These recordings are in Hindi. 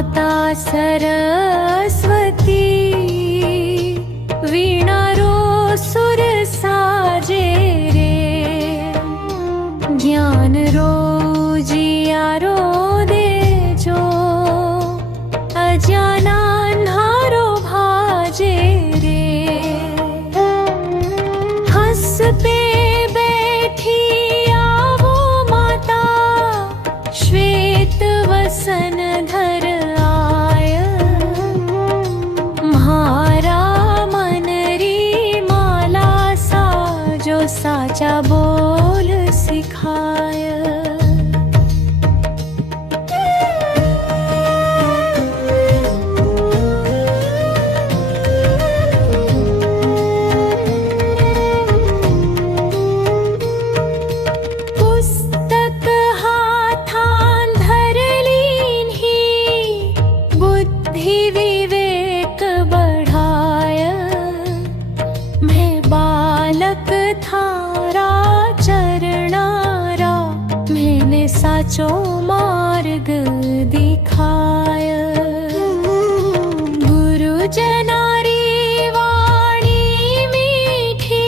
माता सरस्वती वीणारो सुर साजे रे ज्ञान रो जियारो देजो अज्ञाना अन्हारो भाजे रे हंस पे बैठी आवो माता श्वेत वसन धर आय म्हारा मन री माला साजो साचा बोल सिखाय पुस्तक हाथान धरलीन ही बुद्धि विवेक बढ़ाय मैं बालक थारा चरणारा मैंने साचो मार्ग दिखाय गुरुजनारी वाणी मीठी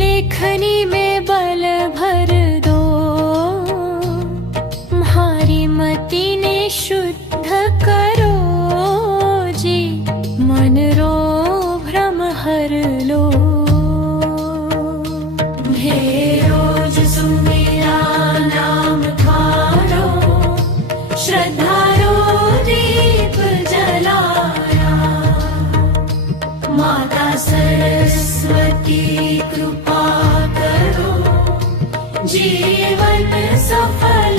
लेखनी में बल भर दो म्हारी मति ने शुद्ध करो जी मन रो भ्रम हर लो हे रोज सुमेरा नाम थारो श्रद्धारो दीप जलाया माता सरस्वती कृपा करो जीवन सफल